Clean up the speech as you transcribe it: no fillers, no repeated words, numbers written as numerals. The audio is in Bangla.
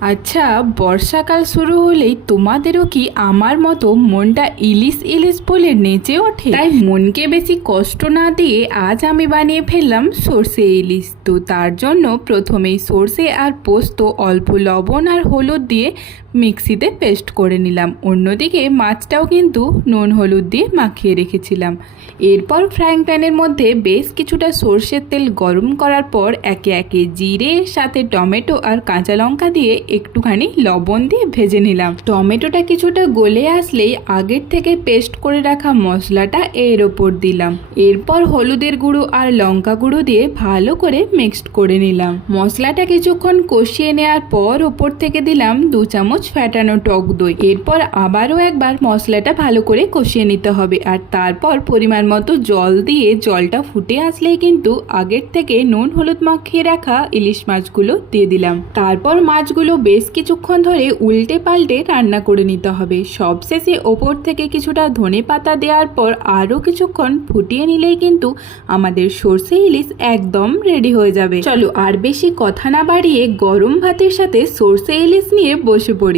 আচ্ছা, বর্ষাকাল শুরু হলেই তোমাদেরও কি আমার মতো মনটা ইলিশ ইলিশ বলে নেচে ওঠে? তাই মনকে বেশি কষ্ট না দিয়ে আজ আমি বানিয়ে ফেললাম সর্ষে ইলিশ। তো তার জন্য প্রথমেই সর্ষে আর পোস্ত অল্প লবণ আর হলুদ দিয়ে মিক্সিতে পেস্ট করে নিলাম। অন্যদিকে মাছটাও কিন্তু নুন হলুদ দিয়ে মাখিয়ে রেখেছিলাম। এরপর ফ্রাইং প্যানের মধ্যে বেশ কিছুটা সর্ষের তেল গরম করার পর একে একে জিরে, সাথে টমেটো আর কাঁচা লঙ্কা দিয়ে একটুখানি লবণ দিয়ে ভেজে নিলাম। টমেটোটা কিছুটা গলে আসলেই আগের থেকে পেস্ট করে রাখা মশলাটা এর ওপর দিলাম। এরপর হলুদের গুঁড়ো আর লঙ্কা গুঁড়ো দিয়ে ভালো করে মিক্সড করে নিলাম। মশলাটা কিছুক্ষণ কষিয়ে নেওয়ার পর ওপর থেকে দিলাম 2 চামচ ফ্যাটানো টক দই। এরপর আবারও একবার মশলাটা ভালো করে কষিয়ে নিতে হবে আর তারপর পরিমাণ মতো জল দিয়ে জলটা ফুটে আসলেই কিন্তু আগের থেকে নুন হলুদ মাখিয়ে রাখা ইলিশ মাছগুলো দিয়ে দিলাম। তারপর মাছগুলো বেশ কিছুক্ষণ ধরে উল্টে পাল্টে রান্না করে নিতে হবে। সবশেষে ওপর থেকে কিছুটা ধনে পাতা দেওয়ার পর আরও কিছুক্ষণ ফুটিয়ে নিলেই কিন্তু আমাদের সর্ষে ইলিশ একদম রেডি হয়ে যাবে। চলো আর বেশি কথা না বাড়িয়ে গরম ভাতের সাথে সর্ষে ইলিশ নিয়ে বসে পড়ি।